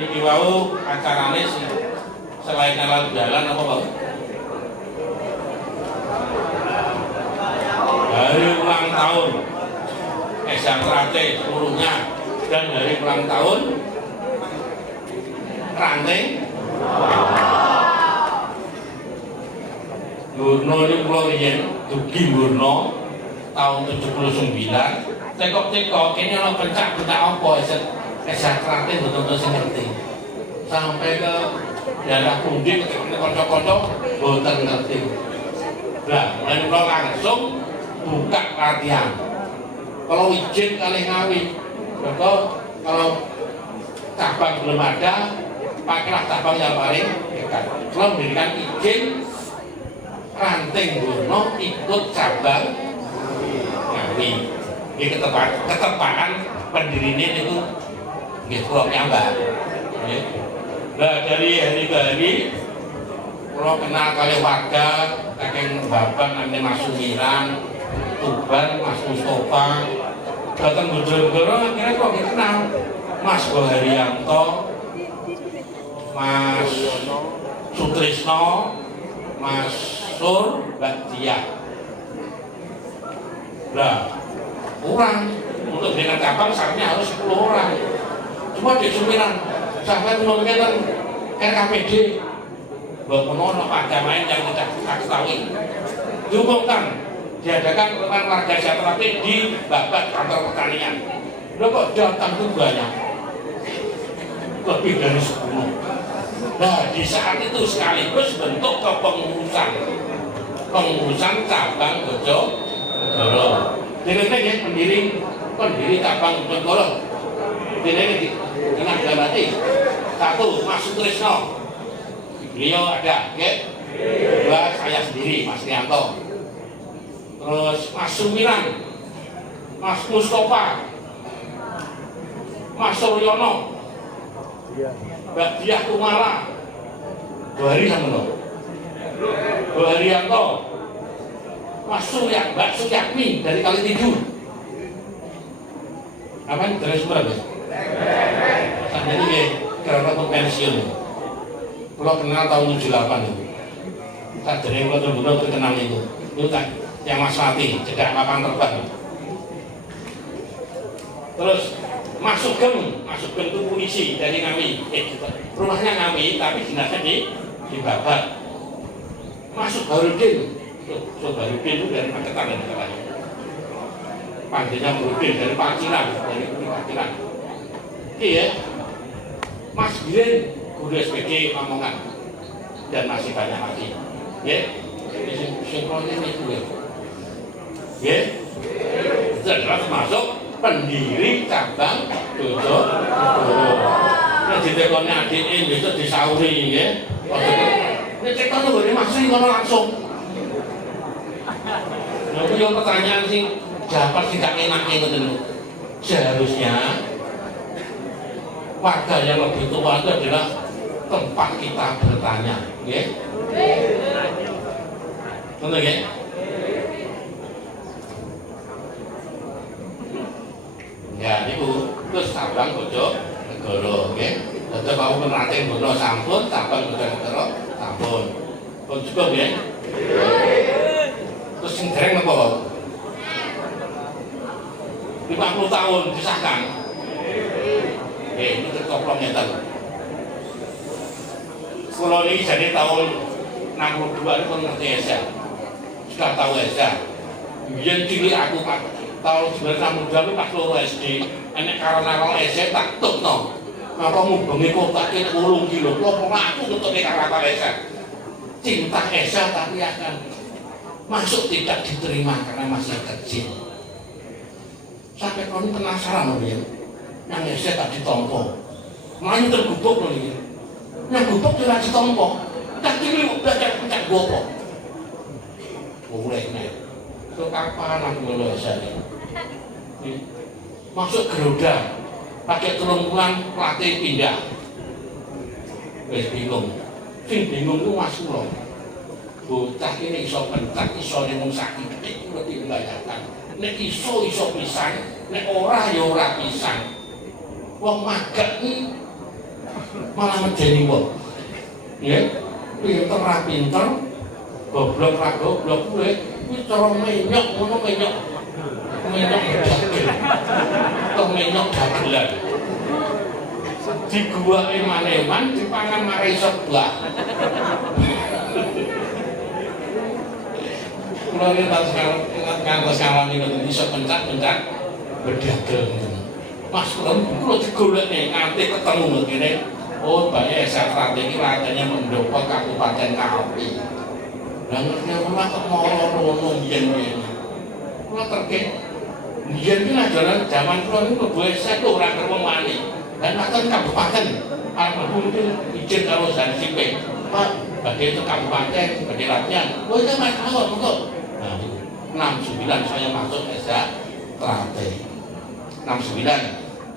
Niki wau acarane selain halal jalan apa Pak? Hari ulang tahun Esantrate seluruhnya dan hari ulang tahun Ranting Gurno ini pulau riyen dugi Gurno tahun 79 cekok ini ono pencak apa Esantrate betul-betul sing ngerti sampai ke daerah pundi kanca-kanca boten ngerti. Lah, mulai kula langsung buka latihan. Kalau izin kali Ngawi, maka kalau cabang belum ada, pakailah cabang yang paling dekat. Kalau memberikan izin Ranting Gurno ikut cabang Ngawi. Ini ketepaan pendirinya itu nggih kula nyambah. Nah, dari hari ke hari kalau kenal kali warga kakek bapak namanya Mas Sumiran Tuban, Mas Mustafa datang Bojonegoro akhirnya kok kenal Mas Boharianto, Mas Sutrisno, Mas Sur, Mbak Dia. Nah, kurang untuk dengan cabang saatnya harus 10 orang cuma di Sumiran sampai menurunkan RKPD bahwa pada main yang tidak ketahui diumumkan diadakan dengan warga Esantrate di Babat kantor pertanian. Loh kok datang itu banyak lebih dari 10. Nah di saat itu sekaligus bentuk kepengurusan cabang Bojonegoro. Ini ya pendiri cabang Bojonegoro. Ini Gabati. Satu, Mas Sutrisno. Beliau ada, oke? Dua, saya sendiri, Mas Rianto. Terus Mas Sumiran, Mas Mustafa, Mas Suryono, Mbak Diah Kumala, Bohari sama lo, Boharianto, Mas Surya, Mbak Suryakmi dari Kali Tidur. Apa ini dari Sumber ya? Sampai ini karena pensiun. Kalau kenal tahun 78 itu. Tak jadi kalau benar-benar terkenal itu. Itu tak yang Mas Mati, cedak papan terbang. Terus Mas Sugeng itu polisi dari Ngawi. Rumahnya Ngawi tapi dinasnya di Babat. Mas Subarudin itu dari Magetan dan katanya. Panggilnya Burudin dari Paciran, Iya, Mas Giren, guru SPG Lamongan, dan masih banyak lagi. Ya, sinkronin itu ya. Ya, itu adalah termasuk pendiri cabang Bojonegoro. Nah, di tekonnya adik ini itu disauri, ya. Ini cerita tuh ini masih kalau langsung. Nah, itu yang pertanyaan sih. Dapat tidak enaknya itu seharusnya warga yang lebih tua itu adalah tempat kita bertanya, ya? Betul ya? Ya itu terus cabang Bojonegoro, ya? Jadi kalau menating Bono sampun, cabang Bojonegoro sampun, pun cukup ya? Terus yang dereng apa? 50 tahun disahkan. Ini terkoplongnya tahu. Kalau ini jadi tahun 62 itu kan ngerti Esa. Sudah tahu Esa. Yang cilik aku Pak tahun 1962 itu pas loro SD. Enek karena Esa tak tuk no. Apa ngubengi kotak ini 8 kilo. Loh aku untuk karena Esa. Cinta Esa tapi akan masuk tidak diterima karena masih kecil. Sampai kau ini penasaran loh ya, yang Esa tak ditompo, main tergubuk loh ya, yang gubuk tidak ditompo, tak kiri belajar pencak gopo, boleh nih, itu kapan aku lo Esa ini, masuk Garuda, pakai telungkulan pelatih pindah, wes bingung, bingung itu masuk loh, bocah ini iso pencak, iso nyemung sakit, itu lebih membayangkan. Nek iso pisan, nek ora ya ora pisan. Wong maget iki malah medeni wong. Nggih, pinter ra pinter, goblok ra goblok kuwi cara menyok ngono menyok. Menyok dagel. Tok menyok dagelan. Diguwake maneman dipangan marai sebelah. Kula ngantos ngalami ngoten iso pencak-pencak bedagel ngoten. Mas kula digolekne nganti ketemu ngene. Oh, Bae strategi latihnya mendukung Kabupaten Kapi. Lah ngerti ora kok moro-moro yen-yen. Kula terkek yen iki ajaran zaman kula niku mlebu SK ora kerem wani. Dan akan kabupaten almarhum itu izin kalau saya sipe Pak bagi itu kabupaten bagi latihan oh itu mas kok nah 69 saya masuk SA Trate 69 1969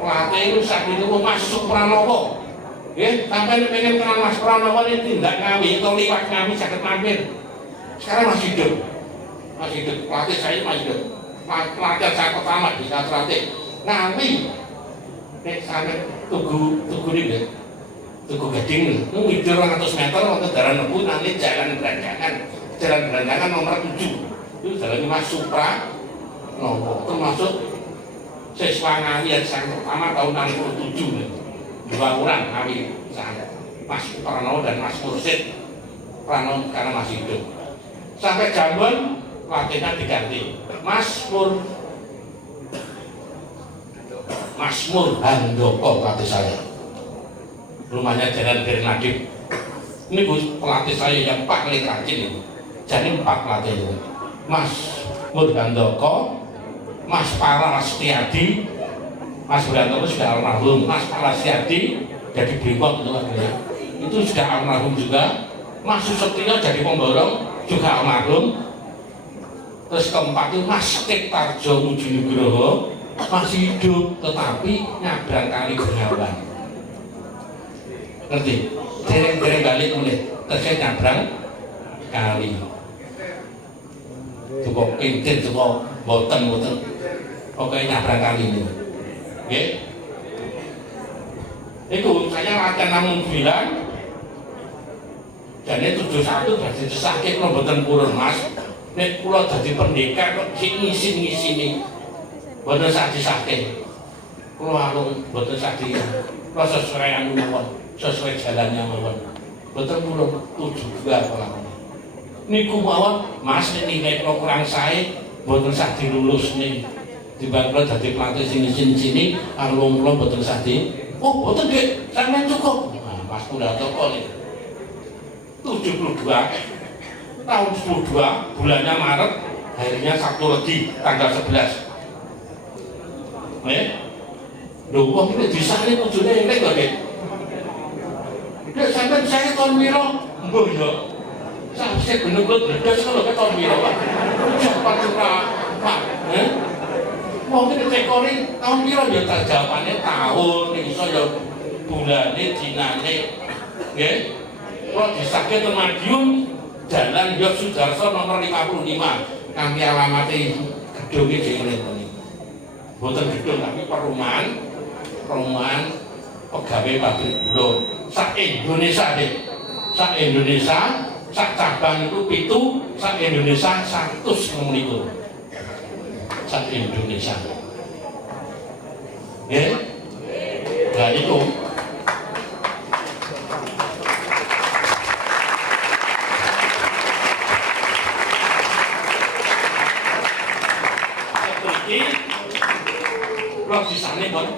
Trate itu saat itu masuk Pranowo ya sampai pengen kenal Mas Pranowo ini tindak ngawi atau liwat ngawi sakit mampir sekarang masih hidup pelatih saya masih hidup pelajar saya pertama di Trate ngawi nek sampe tugu ini tugu gading itu ngidur 100 meter waktu daerah nebu nanti jalan berandakan nomor 7 itu jalan Mas Supra Nopo termasuk siswa ngawi yang saya pertama tahun 67 dua orang ngawi Mas Pranowo dan Mas Mursid Pranowo karena masih hidup sampai Jambon latihan diganti Masmur Handoko pelatih saya rumahnya Jalan Bernadib ini pelatih saya yang paling rajin itu jadi 4 pelatih itu Masmur Handoko Mas Parastiadi Mas Handoko sudah almarhum Mas Parastiadi jadi brimob itu sudah almarhum juga Mas Susetio jadi pemborong juga almarhum terus keempat itu Mas Tirtarjo Mujinugroho masih hidup tetapi nyabrang kali Bengawan ngerti? dereng balik mulai terus nyabrang kali cukup kintin cukup boten pokoknya nyabrang kali ini oke itu saya latihan namun bilang dan ini 71 berarti sakit kalau boten purun mas nek kula dadi pendekar kok ngisi-ngisi boten sakit kula alung boten sakit kula sesuai anu mawon sesuai jalannya mawon boten purun 72 kula niku mawon mas nek kula kurang sae boten sakit lulus nih tiba kula dadi pelatih sini alung kula boten sakit oh boten Dik sampeyan cukup nah mas kula toko nih 72 tahun 12 bulannya Maret akhirnya Sabtu Legi tanggal 11 lho wong iki disane bojone entek kok Dik Dik sampeyan saya tahun piro mbuh yo sampe bener-bener bledas kalau ke tahun piro Pak cepat ora Pak wong iki tekoni tahun piro yo tak jawabane tahun iso yo bulane dinane nggih kok disake teng Madiun Jalan Yos Sudarso nomor 55 kami alamatnya gedung ini bukan gedung tapi perumahan pegawai pabrik gula sak Indonesia deh sak cabang itu pitu sak Indonesia 100 itu sak Indonesia ya nah itu kalau di sana pun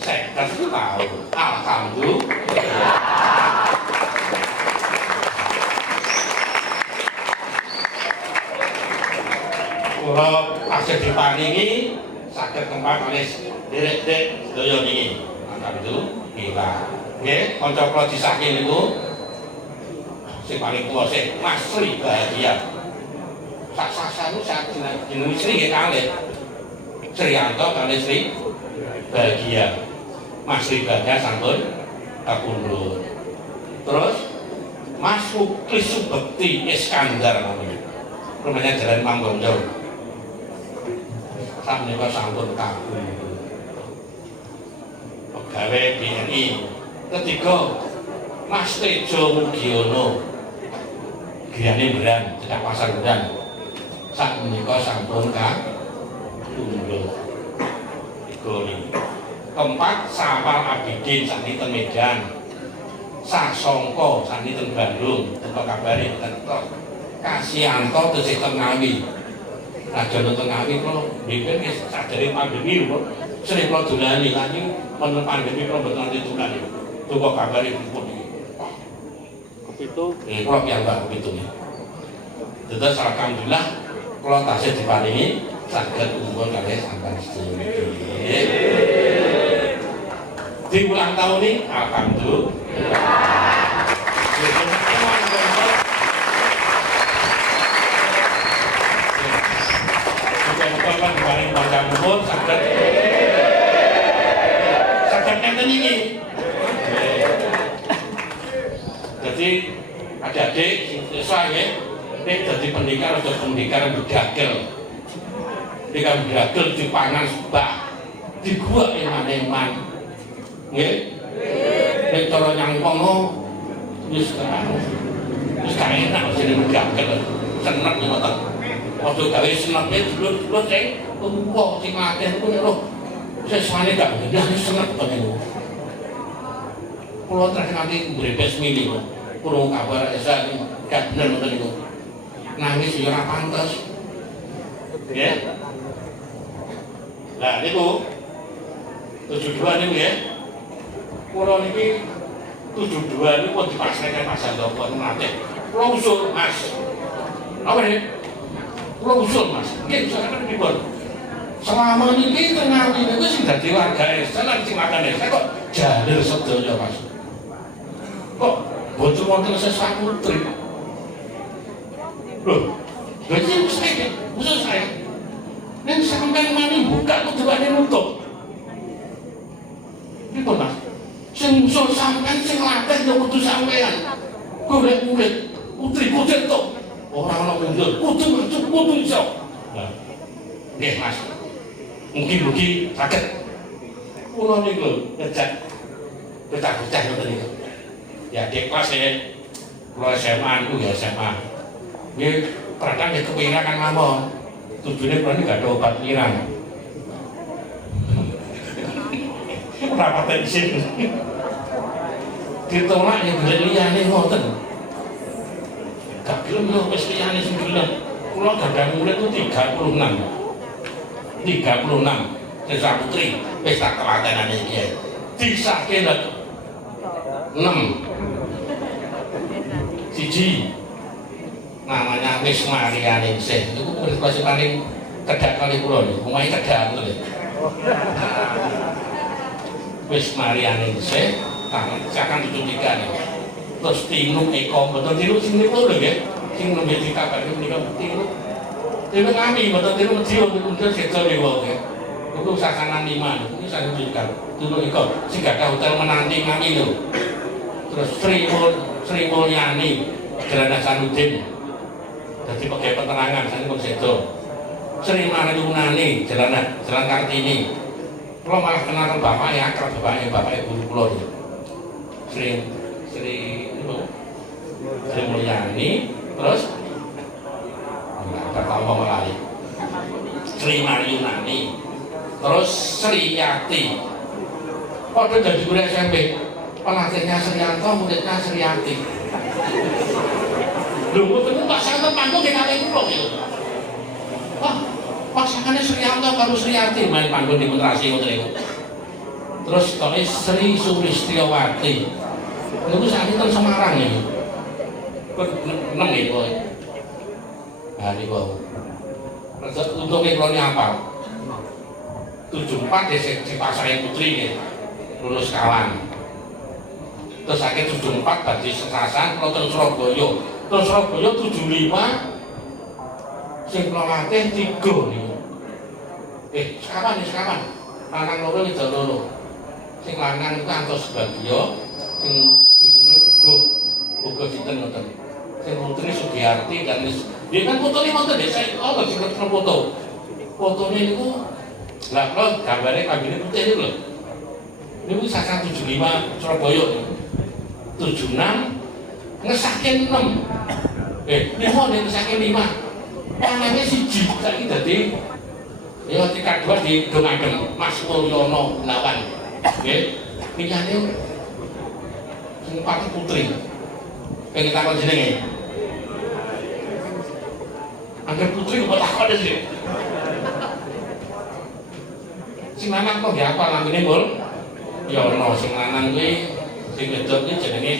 saya kasih tahu alhamdulillah kalau aset diparingi sakit tempat manis direk doyo ini alhamdulillah oke konco kalau di saking itu si paling kuasa Mas Sri Bahagia saksa itu saya jeneng Sri kali Srianto kali Sri Bahagia Mas Sri Bahagia sampun kapundhut terus Mas Muklis Subekti Iskandar namanya rumahnya Jalan Manggonjol sampun kapundhut gawe BNI. Ketiga, Mas Tejo Mugiono griyane Beran, cedhak Pasar Beran. Sak menika sampun tunggu. Keempat, Sapal Abidin saniten Medan. Sasongko saniten Bandung, tentu kabare tentu. Kasianto tesih teng Ngawi. Aja nonton Ngawi kula mbiyen wis sadere pandemi lho. Sering kula dolani lagi wonten pandemi kula mboten nanti dolani. Tunggu kabare pripun iki. Kepitu, kula piyambak kepitu niki. Dados alhamdulillah kula tasih diparingi saged unggul kalih sampeyan sedaya. Di ulang tahun ini alhamdulillah. Bapak diparing panjang umur saged enten iki. Jadi adik-adik siswa nggih nek dadi pendekar atau pendekar budagel. Pendekar budagel dipangan sebak dibuat eman-eman. Nggih. Nek cara nyangkono wis gak enak jenenge budagel. Seneng ngoten. Waktu gawe senenge dulu sing tuwa sing akeh ku lho. Sesane gak ndak seneng tenan. Kulo terakhir nanti berbes mili kok. Kurung kabar esa gak bener ngoten niku. Nangis yo ora pantes. Nggih. Lah niku 72 niku ya. Kulo niki 72 niku kok dipasrahke Mas Handoko nate. Kulo usul Mas. Apa nih? Kulo usul Mas. Nggih saken pripun? Selama niki teng Ngawi niku sing dadi warga esa lan sing makan esa kok jalir sedaya Mas. Kok bocor wonten sesakutri. Loh, berarti usul saya. Nek sampeyan mani buka tujuane nutup. Pripun Mas? Sing usul sampeyan sing latih yo kudu sampeyan. Golek murid, putri-putri tok. Ora ana mundur, kudu iso. Nah. Nggih Mas. Mugi-mugi saged. Kula niku ngejak bocah-bocah ngoten niku. Ya di kelas ya, kalau SMA itu ya SMA. Ini kadang ya kepingan kan ngomong. Tujuannya kalau ini gak ada obat pirang. Rapat tensin. Ditolak ya berlian ini ngoten. Gak belum ya wis liyane sing gelem. Kula gadah murid itu 36. 36. Desa Putri pesta kelatenan iki. Disake lho 6 siji namanya Wis Marianingsih itu berkuasa paling kedak kali kula niku omahe kedak ngoten lho. Wis Marianingsih akan ditunjukkan terus Tinu Eko betul Tinu sing niku lho nggih sing nembe dikabari menika Tinu kami betul Tinu Medio niku sedo niku nggih niku sakanan 5 niku saya tunjukkan Tinu Eko sing gadah hotel menanti kami lho. Terus Sri Mulyani Jalan Hasanuddin jadi pegawai penerangan saya pun sedo. Sri Maryunani Jalan Kartini kalau malah kenal bapak ya akrab bapaknya guru pulau Sri Mulyani terus enggak tahu lagi Sri Maryunani terus Sri Yati kok jadi guru SMP pelatihnya Srianto, muridnya Sriati. Lho, ketemu Pak Santo panggung di kali pulau gitu. Wah, pasangannya Srianto karo Sriati main panggung di Menterasi ngoten niku. Terus kok Sri Sulistiawati. Niku sakit teng Semarang iki. Kok 6 niku. Nah niku. Terus untungnya kula nyapal. 74 di Pasar Putri nggih. Lulus kawan. Terus akhirnya 74 badi Sesasan kalau terus Surabaya 75 sing kula latih 3 niku sekawan lanang loro wedok loro sing lanang iku Antos Bagio sing ibune Bogo sinten ngoten sing putri Sugiarti dan dia kan fotone wonten ya saya sing foto fotone niku lah kula gambare kambine putih niku lho Niku saka 75 Surabaya. 76 ngesake 6. Lima nek ngesake 5. Anake siji saiki dadi ya tingkat 2 didongaken Mas Mulyono Gunawan. Nggih. Liyane sing pati putri. Pengen takon jenenge. Angger putri kok takon sih. Sing lanang kok ya apa lambene Mul? Ya ono sing lanang kuwi sing wedok kuwi jenenge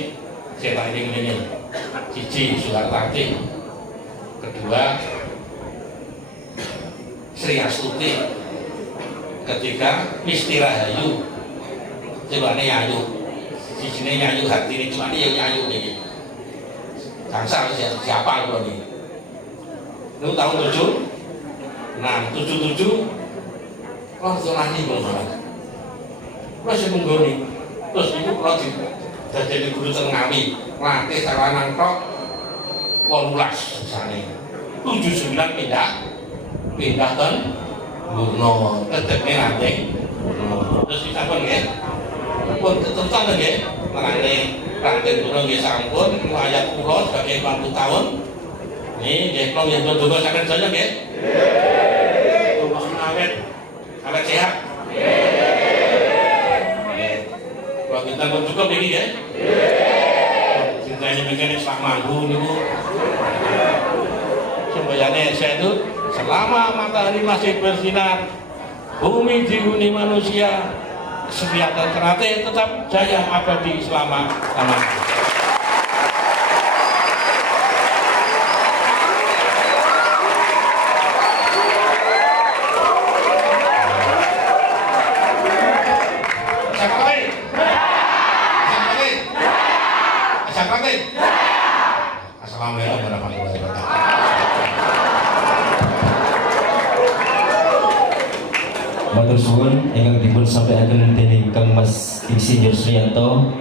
cetak ngene. Siji Suhartati. Kedua Sri Astuti. Ketiga Misti Rahayu. Cobane Yayu. Sijine Yayu Hartini cuma ya Yayu niki. Gangsal siapa kok niki. Niku tahun 7 77 konsultasi Bapak. Wis munggoni. Terus niku kula dadi guru teng Ngawi, latih salanang tok 18 sane. 79 pindah ten Burno, tetepne latih. Terus dikapun nggih. Pun tetusan nggih, makane latih Burno nggih sampun ayat kula sebagai 40 tahun. Nih, nggih kula yen ndonga saken saya nggih. Nggih. Awet sehat? Kalau kita pun cukup ini ya? Cintanya mungkin Islam manggu niku. Semboyannya saya itu selama matahari masih bersinar, bumi dihuni manusia, kesehatan teratai tetap jaya abadi selama-lamanya. Assalamualaikum warahmatullahi wabarakatuh. Matur suwun ingkang dipun sampaikan dening Kang Mas Insinyur Suryanto